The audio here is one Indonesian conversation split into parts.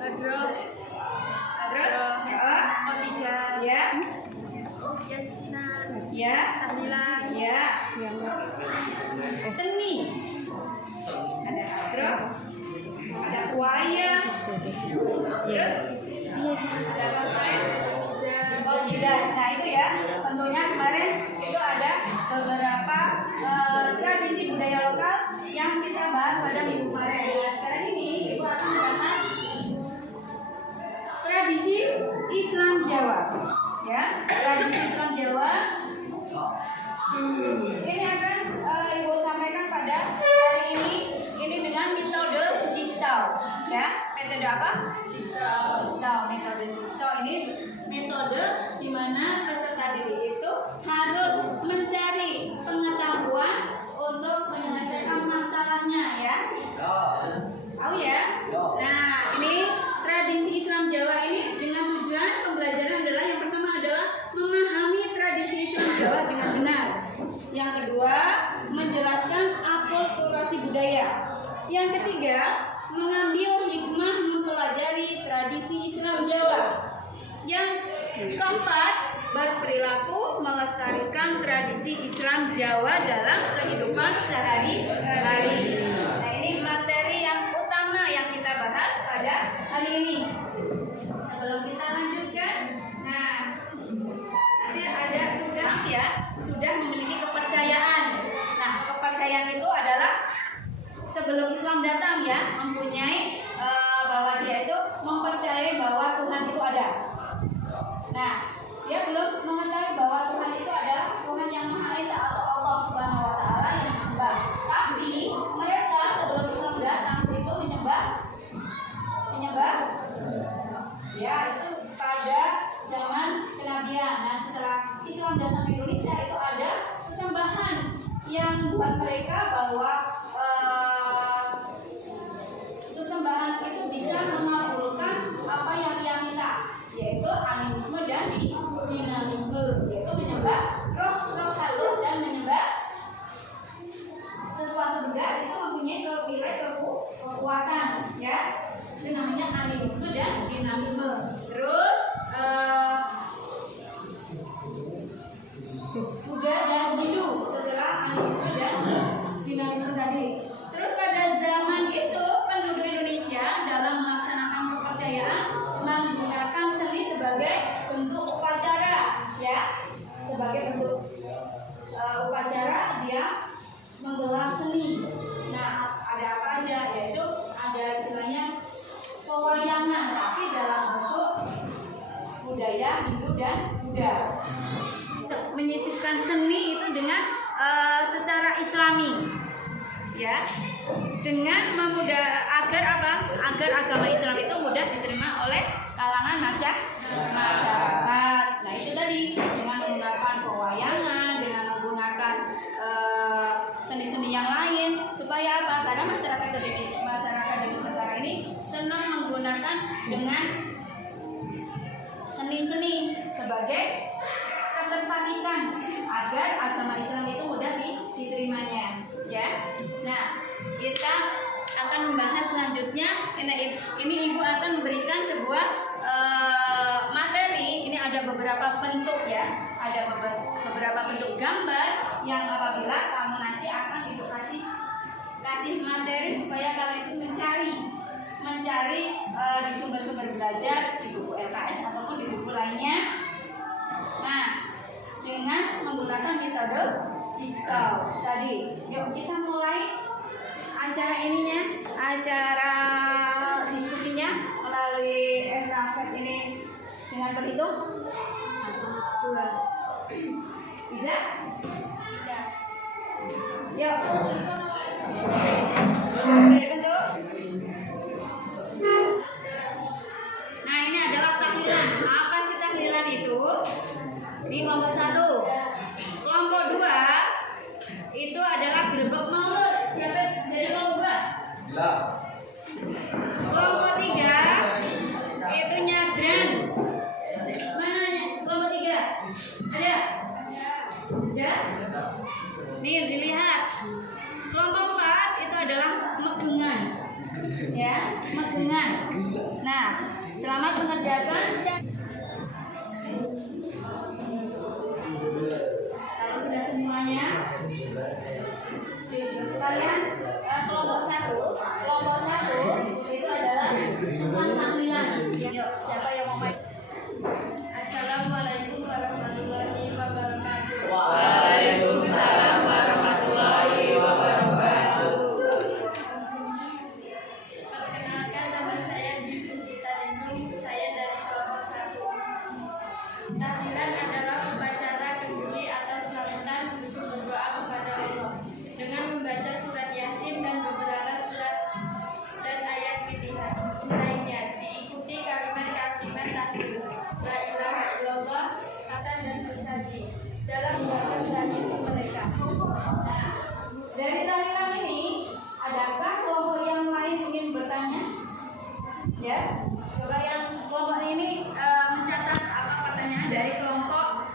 Terus Qasidah. Ya. Yasinan. Ya. Tahlilan. Ya. Seni. Ada terus ada wayang. Terus ada apa kemarin? Qasidah. Nah itu ya, tentunya kemarin itu ada beberapa tradisi budaya lokal yang kita bahas pada minggu kemarin. Nah, sekarang ini Ibu akan membahas tradisi Islam Jawa. Ya, tradisi Islam Jawa. Ini akan Ibu sampaikan pada hari ini dengan metode jigsaw. Ya, metode apa? Jigsaw. Metode jigsaw ini metode di mana peserta didik itu harus mencari pengetahuan untuk menyelesaikan masalahnya, ya. Tahu ya? Nah, ini tradisi Islam Jawa ini dengan tujuan pembelajaran adalah yang pertama adalah memahami tradisi Islam Jawa dengan benar. Yang kedua, menjelaskan akulturasi budaya. Yang ketiga, mengambil hikmah mempelajari tradisi Islam Jawa. Yang keempat, berperilaku melestarikan tradisi Islam Jawa dalam kehidupan sehari-hari. Nah, ini materi yang utama yang kita bahas pada hari ini. Sebelum kita lanjutkan, nah, nanti ada tugas ya, sudah memiliki kepercayaan. Nah, kepercayaan itu adalah sebelum Islam datang ya, mempunyai bahwa dia itu mempercayai bahwa Tuhan itu ada. Nah, dia belum mengetahui bahwa Tuhan itu adalah Tuhan yang Maha Esa atau Allah Subhanahu wa Ta'ala yang disembah. Tapi mereka sebelum Islam datang itu menyembah ya, itu pada zaman kenabian. Nah, setelah Islam datang ke Indonesia itu ada sesembahan yang buat mereka bahwa sesembahan itu bisa mengabulkan apa yang ia minta, yaitu animisme dan dinamisme, yaitu menyembah roh halus dan menyembah sesuatu benda itu mempunyai kekuatan, ya, itu namanya animisme dan dinamisme. Terus Buddha dan Hindu setelah animisme dan dinamisme tadi. Terus pada zaman itu penduduk Indonesia dalam melaksanakan kepercayaan menggunakan seni sebagai bentuk upacara, ya, sebagai bentuk upacara dia menggelar seni. Nah, ada apa aja? Yaitu ada istilahnya pewayangan, tapi dalam bentuk budaya Hindu dan Buddha. Menyisipkan seni itu dengan secara Islami, ya, dengan agar apa? Agar agama Islam itu mudah diterima oleh kalangan masyarakat. Nah, itu tadi dengan menggunakan pewayangan, dengan menggunakan seni-seni yang lain, supaya apa? Karena masyarakat Nusantara ini senang menggunakan dengan seni-seni sebagai ketertarikan agar agama Islam itu mudah diterimanya, ya. Nah, kita akan membahas selanjutnya. Ini Ibu akan memberikan sebuah materi. Ini ada beberapa bentuk, ya, ada beberapa bentuk gambar yang apabila kamu nanti akan Ibu kasih materi supaya kalian itu mencari di sumber-sumber belajar di buku LKS ataupun di buku lainnya. Nah, dengan menggunakan metode jigsaw tadi. Yuk kita mulai acara acara diskusinya melalui estafet ini dengan berhitung 1, 2, bisa? Yuk. Bentuk. Nah, ini adalah tahlilan. Apa sih tahlilan itu? Ini kelompok 1. Kelompok 2 itu adalah gerbek maulud. Siapa dari kelompok 2? Kelompok 3 itu nyadran. Mana kelompok 3? Ada? Ada? Nih dilihat. Kelompok 4 itu adalah megengan. ya, megengan. Nah, selamat mengerjakan. Kalau sudah semuanya, kalian kelompok satu itu adalah tentang tahlilan. Yuk, siapa yang mau main? Assalamualaikum warahmatullahi wabarakatuh. Waalaikumsalam warahmatullahi wabarakatuh. Perkenalkan, nama saya Bibi Sitarinung. Saya dari kelompok 1. Tahlilan adalah upacara kenduri atau selamatan untuk berdoa kepada Allah dengan membaca surat Yasin dan beberapa surat dan ayat pilihan lainnya, diikuti kalimat-kalimat tahlil, la ilaha illallah, kata dan sesaji dalam berbagai tradisi mereka. Dari tahlilan ini, adakah kelompok yang lain ingin bertanya? Ya, coba yang kelompok ini mencatat apa pertanyaan dari kelompok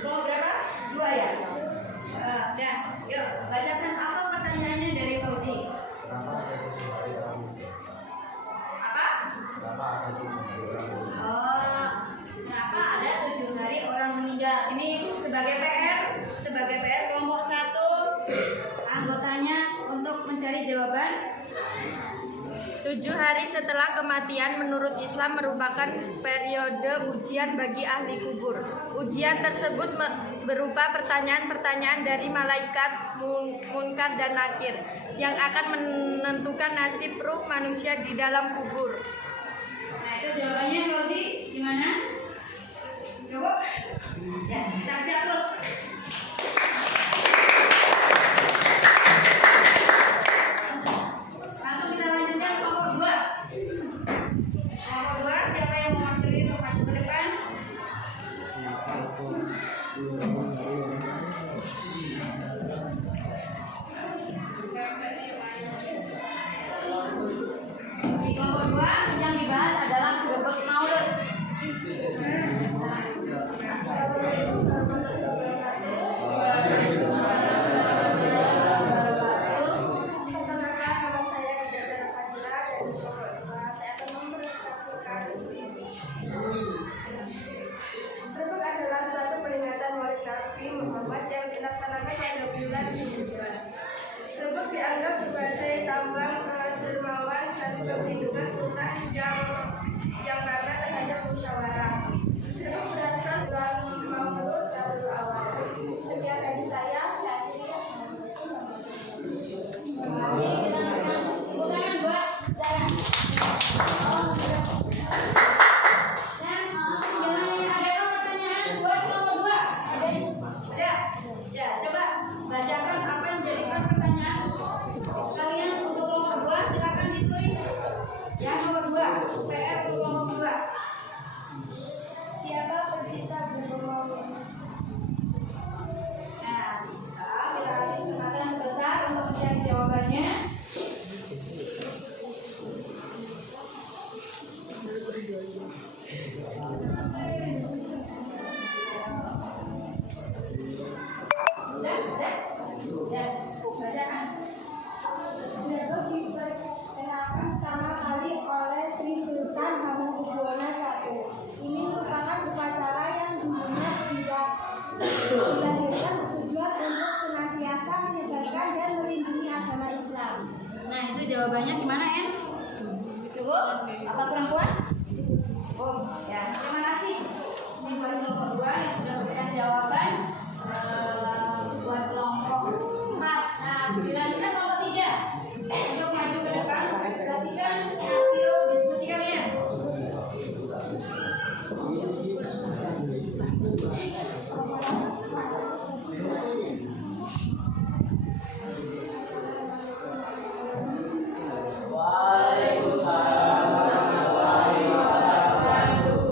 berapa? 2 ya? Dah, yuk bacakan apa pertanyaannya dari Fauzi. Apa? Oh, kenapa ada 7 hari orang meninggal? Ini sebagai PR kelompok 1 anggotanya untuk mencari jawaban. 7 hari setelah kematian menurut Islam merupakan periode ujian bagi ahli kubur. Ujian tersebut berupa pertanyaan-pertanyaan dari malaikat Munkar dan Nakir yang akan menentukan nasib ruh manusia di dalam kubur. Nah, itu jawabannya Fauzi gimana? Coba. Ya, kita siap terus. Langsung kita lanjutkan kelompok 2. Kelompok 2, siapa yang mau mewakili untuk maju ke depan? Di kelompok 2 yang dibahas adalah grebek maulid. Grebek adalah suatu peringatan Maulid Nabi Muhammad yang dilaksanakan pada bulan Zulhijjah. Grebek dianggap sebagai tambang kedermawan dan perlindungan sultan yang karena terhadap musyawarah. Grebek berasal dari Maulud Rabiul Awal. Sekian dari saya. Mari kita lakukan tepuk tangan buat saya. Dan adakah pertanyaan buat kelompok 2? Ada? Ya, coba bacakan apa yang menjadikan pertanyaan kalian untuk kelompok 2. Silakan ditulis. Ya, nomor 2. PR untuk kelompok 2. Siapa pencipta grebek Maulid? Nah, kita kasih kesempatan sebentar untuk mencari jawabannya. Udah? Ya, bacakan. Grebek diperkenalkan pertama kali oleh Sri Sultan Hamengkubuwono I. Ini merupakan upacara yang dulunya dilahirkan tujuan untuk senantiasa menyebarkan dan melindungi agama Islam. Nah, itu jawabannya gimana, En? Cukup? Apa kurang puas? Oh, ya. Terima kasih. Ini buat kelompok 2 yang sudah memberikan jawaban. Buat kelompok 4. Nah, dilanjutkan kelompok 3. Untuk maju ke depan, saksikan hasil diskusi kalian. Waalaikumsalam warahmatullahi wabarakatuh.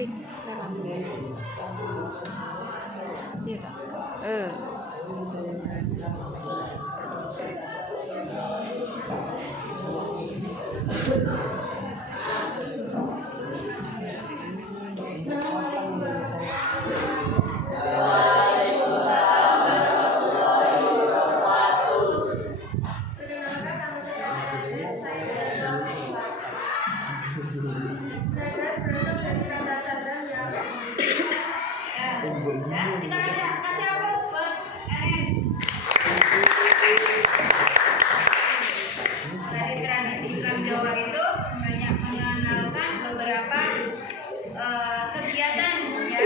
pink lewat. Gitu. Perkenalkan, nama saya Aden, saya dari kelas 4. Saya berasal dari kata Sadar yang Ya, kita kasih aplaus buat Aren. Dari tradisi Islam Jawa itu banyak mengenalkan beberapa kegiatan, ya,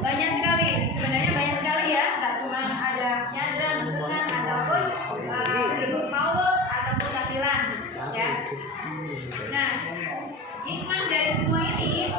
banyak sekali. Sebenarnya banyak sekali ya, nggak cuma ada nyadran, nutunan ataupun bentuk maulud ataupun tahlilan, ya. Nah, hikmah dari semua ini